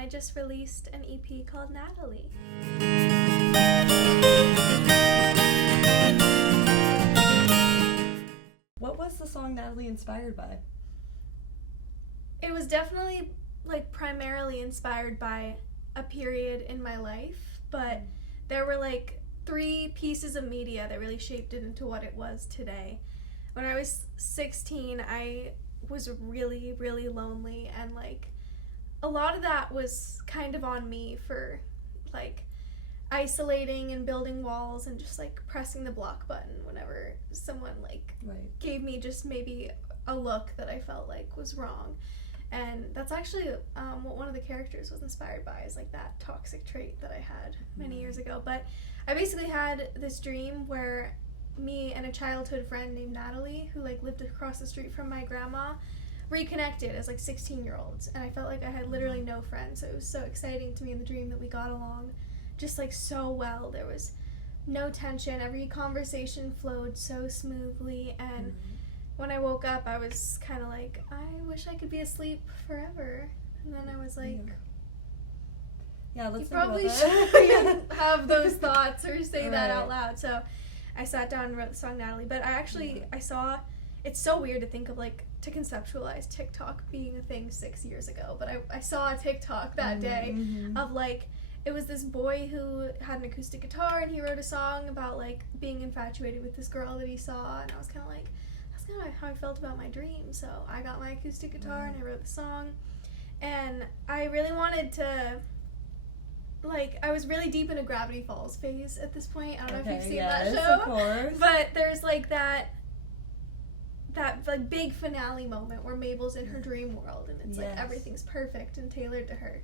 I just released an EP called Natalie. What was the song Natalie inspired by? It was definitely like primarily inspired by a period in my life, but there were like 3 pieces of media that really shaped it into what it was today. When I was 16, I was really, really lonely, and like a lot of that was kind of on me for like isolating and building walls and just like pressing the block button whenever someone like gave me just maybe a look that I felt like was wrong. And that's actually what one of the characters was inspired by, is like that toxic trait that I had many years ago. But I basically had this dream where me and a childhood friend named Natalie, who like lived across the street from my grandma, reconnected as like 16-year-olds, and I felt like I had literally no friends. So it was so exciting to me in the dream that we got along just like so well. There was no tension. Every conversation flowed so smoothly, and when I woke up, I was kind of like, I wish I could be asleep forever. And then I was like, let's you think probably about that. shouldn't have those thoughts or say that out loud. So I sat down and wrote the song Natalie. But I actually, I saw, it's so weird to think of like, to conceptualize TikTok being a thing 6 years ago. But I saw a TikTok that day of like, it was this boy who had an acoustic guitar, and he wrote a song about like being infatuated with this girl that he saw. And I was kind of like, kind of how I felt about my dream. So I got my acoustic guitar and I wrote the song, and I really wanted to, like, I was really deep in a Gravity Falls phase at this point. I don't know if you've seen that show, of course. But there's like that like big finale moment where Mabel's in her dream world, and it's like everything's perfect and tailored to her,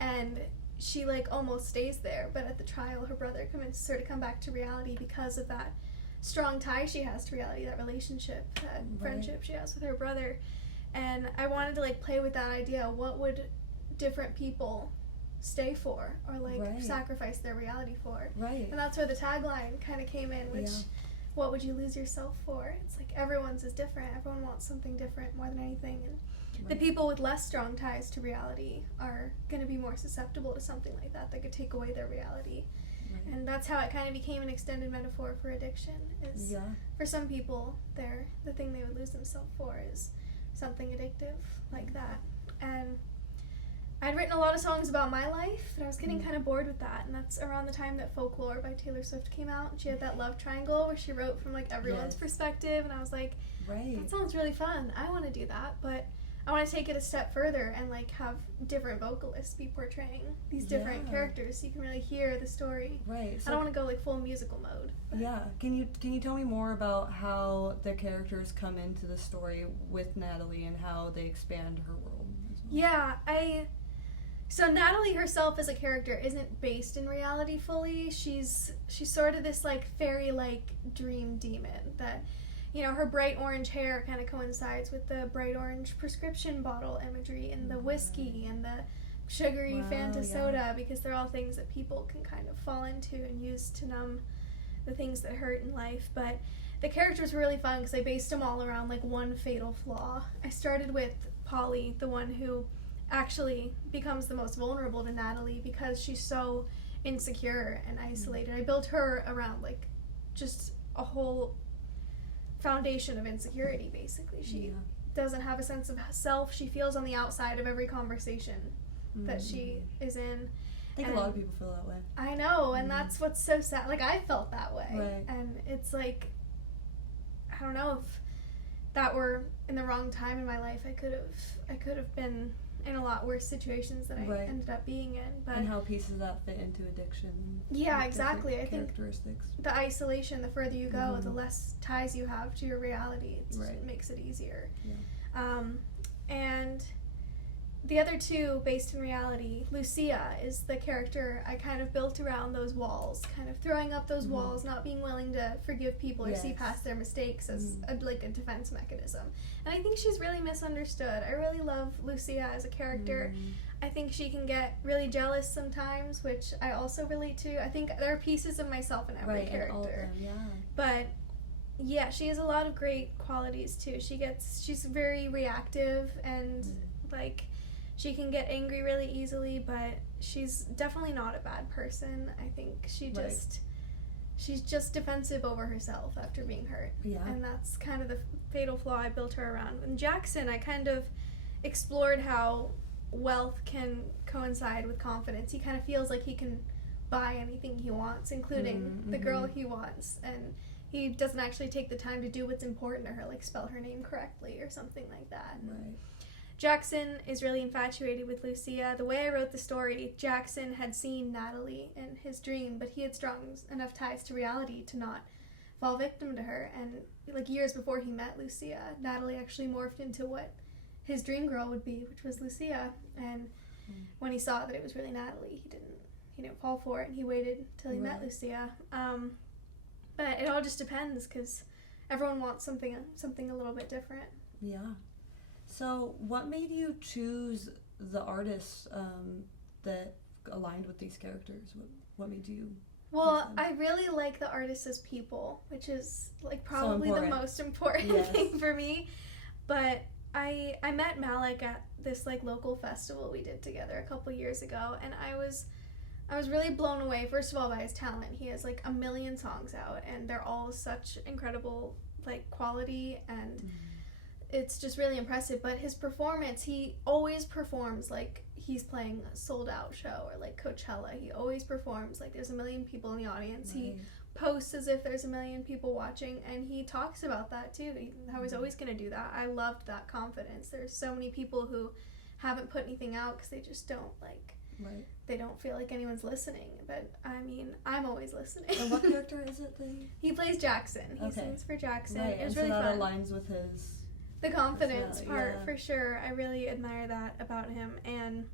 and she like almost stays there, but at the trial her brother convinces her to come back to reality because of that strong tie she has to reality, that relationship, that friendship she has with her brother. And I wanted to like play with that idea. What would different people stay for, or like sacrifice their reality for? And that's where the tagline kind of came in, which what would you lose yourself for? It's like everyone's is different. Everyone wants something different more than anything, and the people with less strong ties to reality are going to be more susceptible to something like that could take away their reality. And that's how it kind of became an extended metaphor for addiction. Is for some people, the thing they would lose themselves for is something addictive like that. And I'd written a lot of songs about my life, and I was getting kind of bored with that. And that's around the time that Folklore by Taylor Swift came out. And she had that love triangle where she wrote from like everyone's perspective, and I was like, that sounds really fun. I want to do that, but I want to take it a step further and like have different vocalists be portraying these different characters, so you can really hear the story. So I don't want to go like full musical mode. Can you tell me more about how the characters come into the story with Natalie and how they expand her world as well? So Natalie herself as a character isn't based in reality fully. She's sort of this like fairy-like dream demon that, you know, her bright orange hair kind of coincides with the bright orange prescription bottle imagery and the whiskey and the sugary Fanta soda, because they're all things that people can kind of fall into and use to numb the things that hurt in life. But the characters were really fun because I based them all around like one fatal flaw. I started with Polly, the one who actually becomes the most vulnerable to Natalie because she's so insecure and isolated. I built her around like just a whole foundation of insecurity, basically. She doesn't have a sense of self. She feels on the outside of every conversation that she is in. I think a lot of people feel that way. I know, and that's what's so sad. Like, I felt that way. And it's like, I don't know, if that were in the wrong time in my life, I could have been in a lot worse situations than I ended up being in. But and how pieces that fit into addiction. Exactly. I think the isolation, the further you go, the less ties you have to your reality. It makes it easier. And the other two, based in reality, Lucia is the character I kind of built around those walls, kind of throwing up those walls, not being willing to forgive people or see past their mistakes as a defense mechanism. And I think she's really misunderstood. I really love Lucia as a character. I think she can get really jealous sometimes, which I also relate to. I think there are pieces of myself in every character. But yeah, she has a lot of great qualities too. She's very reactive and like she can get angry really easily, but she's definitely not a bad person. I think she's just defensive over herself after being hurt. Yeah. And that's kind of the fatal flaw I built her around. And Jackson, I kind of explored how wealth can coincide with confidence. He kind of feels like he can buy anything he wants, including the girl he wants. And he doesn't actually take the time to do what's important to her, like spell her name correctly or something like that. Right. Jackson is really infatuated with Lucia. The way I wrote the story, Jackson had seen Natalie in his dream, but he had strong enough ties to reality to not fall victim to her. And like years before he met Lucia, Natalie actually morphed into what his dream girl would be, which was Lucia. And when he saw that it was really Natalie, he didn't fall for it, and he waited till he met Lucia. But it all just depends, because everyone wants something a little bit different. Yeah. So what made you choose the artists that aligned with these characters? What made you? Well, I really like the artists as people, which is like probably the most important thing for me. But I met Malik at this like local festival we did together a couple years ago, and I was really blown away, first of all, by his talent. He has like 1 million songs out, and they're all such incredible like quality, and it's just really impressive. But his performance, he always performs like he's playing a sold out show, or like Coachella. He always performs like there's 1 million people in the audience. He posts as if there's 1 million people watching, and he talks about that too, how he's always going to do that. I loved that confidence. There's so many people who haven't put anything out because they just don't like, they don't feel like anyone's listening. But I mean, I'm always listening. And what character is it that he plays? Jackson. He sings for Jackson. Right. It was and really so that fun. aligns with his the confidence part, for sure. I really admire that about him. And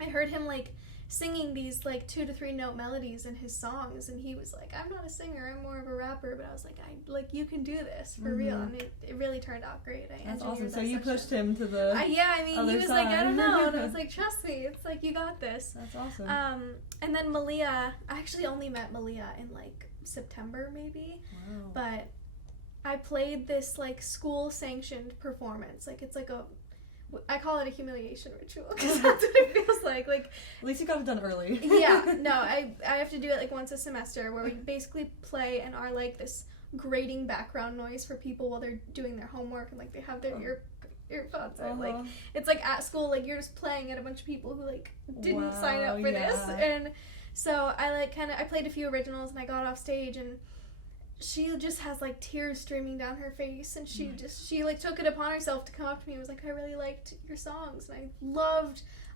I heard him like singing these like 2 to 3 note melodies in his songs, and he was like, I'm not a singer, I'm more of a rapper. But I was like, you can do this for real. And it really turned out great. That's awesome. So you pushed him to the he was side. like, I don't know, and I was like, trust me, it's like, you got this. That's awesome. And then Malia, I actually only met Malia in like September maybe. Wow. But I played this like school sanctioned performance. Like it's like I call it a humiliation ritual, because that's what it feels like. Like, at least you got it done early. I have to do it like once a semester, where we basically play and are like this grating background noise for people while they're doing their homework, and like they have their earphones out. Like it's like at school, like you're just playing at a bunch of people who like didn't sign up for this. And so I played a few originals, and I got off stage, and she just has like tears streaming down her face, and she like took it upon herself to come up to me and was like, I really liked your songs. And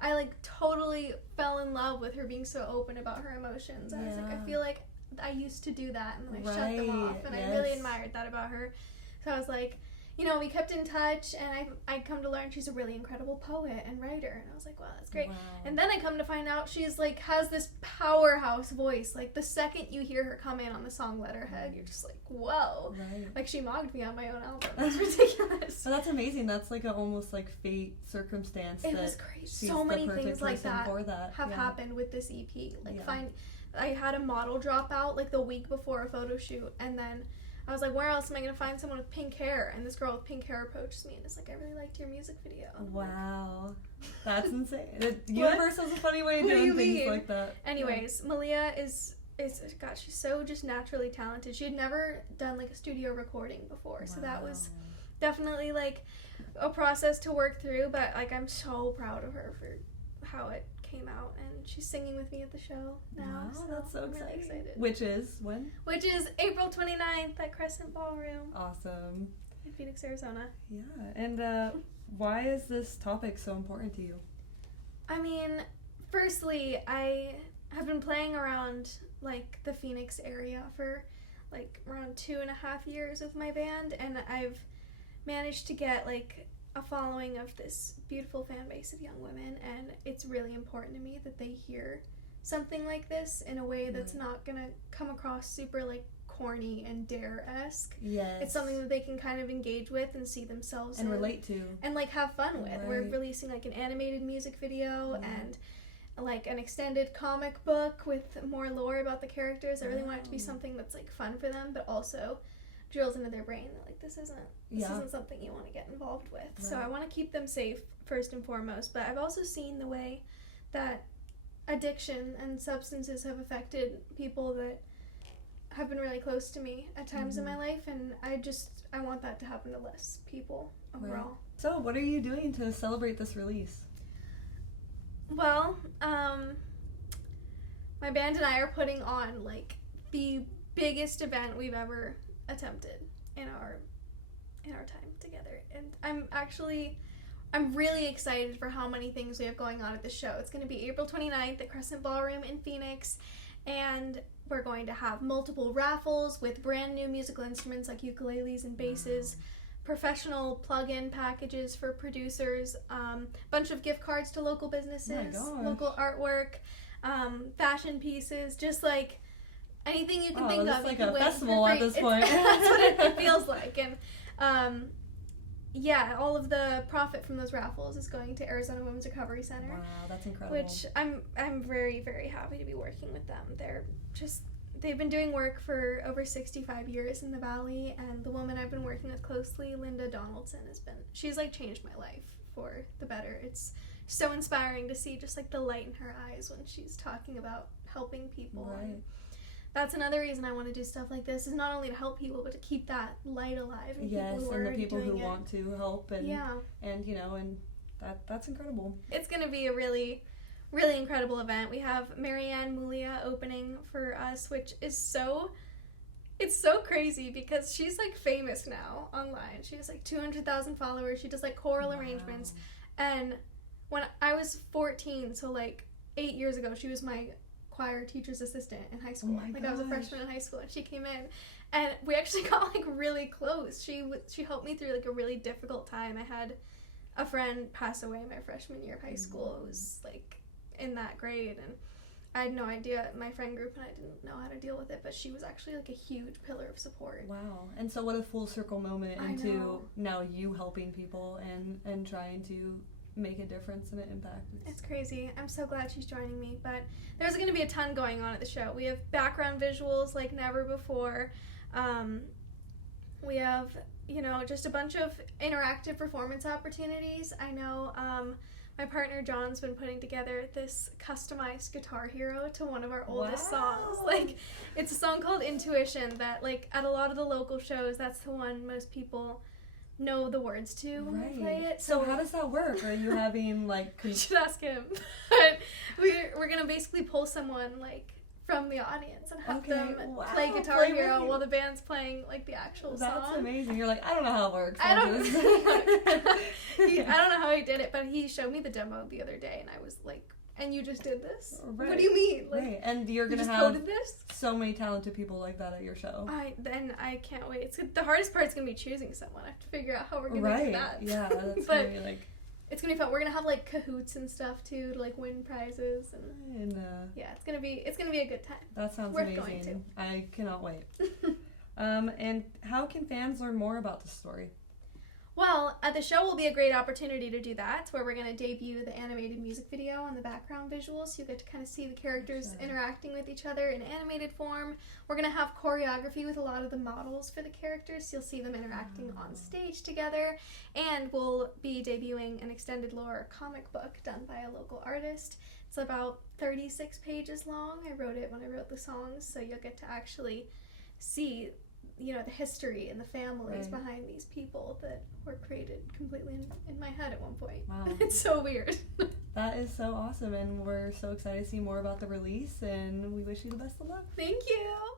I like totally fell in love with her being so open about her emotions. I was like, I feel like I used to do that, and then I shut them off, and I really admired that about her. So I was like, we kept in touch, and I come to learn she's a really incredible poet and writer, and I was like, wow, that's great. Wow. And then I come to find out she's like has this powerhouse voice. Like the second you hear her come in on the song Letterhead, you're just like, whoa. Like she mocked me on my own album. That's ridiculous. But that's amazing. That's like almost like fate circumstance. It was crazy. So many things like that have happened with this EP. Like I had a model drop out like the week before a photo shoot, and then I was like, where else am I going to find someone with pink hair? And this girl with pink hair approaches me and is like, I really liked your music video. Wow. That's insane. The universe has a funny way of doing things like that. Anyways, Malia is she's so just naturally talented. She had never done like a studio recording before. So that was definitely like a process to work through. But like, I'm so proud of her for how it came out, and she's singing with me at the show now. Wow, so that's so exciting. Really excited. Which is when? Which is April 29th at Crescent Ballroom. Awesome. In Phoenix, Arizona. Yeah, and why is this topic so important to you? I mean, firstly, I have been playing around like the Phoenix area for like around 2.5 years with my band, and I've managed to get like a following of this beautiful fan base of young women, and it's really important to me that they hear something like this in a way that's not gonna come across super like corny and Dare-esque. Yes. It's something that they can kind of engage with and see themselves and relate to and like have fun with. We're releasing like an animated music video and like an extended comic book with more lore about the characters. I really want it to be something that's like fun for them, but also drills into their brain that, like, this isn't something you want to get involved with. Right. So I want to keep them safe first and foremost, but I've also seen the way that addiction and substances have affected people that have been really close to me at times in my life, and I want that to happen to less people overall. Right. So what are you doing to celebrate this release? Well, my band and I are putting on, like, the biggest event we've ever attempted in our time together, and I'm really excited for how many things we have going on at the show. It's going to be April 29th at Crescent Ballroom in Phoenix, and we're going to have multiple raffles with brand new musical instruments like ukuleles and basses, professional plug-in packages for producers, bunch of gift cards to local businesses, local artwork, fashion pieces, just like anything you can think of. It's like a festival at this point. That's what it feels like. And yeah, all of the profit from those raffles is going to Arizona Women's Recovery Center. Wow, that's incredible. Which I'm very, very happy to be working with them. They've been doing work for over 65 years in the Valley, and the woman I've been working with closely, Linda Donaldson, she's like changed my life for the better. It's so inspiring to see just like the light in her eyes when she's talking about helping people. Right. And that's another reason I want to do stuff like this, is not only to help people, but to keep that light alive in people who are and the people who doing want to help, and that's incredible. It's going to be a really, really incredible event. We have Marianne Mulia opening for us, which is it's so crazy because she's like famous now online. She has like 200,000 followers. She does like choral arrangements, and when I was 14, so like 8 years ago, she was my choir teacher's assistant in high school. I was a freshman in high school, and she came in, and we actually got like really close. She helped me through like a really difficult time. I had a friend pass away my freshman year of high school. It was like in that grade, and I had no idea, my friend group, and I didn't know how to deal with it, but she was actually like a huge pillar of support. Wow. And so what a full circle moment into now you helping people and trying to make a difference and an impact. It's crazy. I'm so glad she's joining me, but there's going to be a ton going on at the show. We have background visuals like never before. We have, just a bunch of interactive performance opportunities. I know my partner John's been putting together this customized guitar hero to one of our oldest songs. Like, it's a song called Intuition that, like, at a lot of the local shows, that's the one most people know the words to when they play it. So how does that work? Are you having like you should ask him. But we're gonna basically pull someone like from the audience and have them play Guitar Hero while the band's playing like the actual song. That's amazing. You're like, I don't know how it works. I don't know how he did it, but he showed me the demo the other day, and I was like, and you just did this? Right. What do you mean? Like, and you're gonna have so many talented people like that at your show. I can't wait. The hardest part's gonna be choosing someone. I have to figure out how we're gonna do that. Yeah, that's gonna be like. It's gonna be fun. We're gonna have like cahoots and stuff too to like win prizes and yeah, it's gonna be a good time. That sounds worth amazing. Going to. I cannot wait. And how can fans learn more about the story? Well, at the show will be a great opportunity to do that, where we're going to debut the animated music video on the background visuals, so you get to kind of see the characters interacting with each other in animated form. We're going to have choreography with a lot of the models for the characters, so you'll see them interacting on stage together, and we'll be debuting an extended lore comic book done by a local artist. It's about 36 pages long. I wrote it when I wrote the songs, so you'll get to actually see the history and the families behind these people that were created completely in my head at one point. Wow. It's so weird. That is so awesome, and we're so excited to see more about the release, and we wish you the best of luck. Thank you.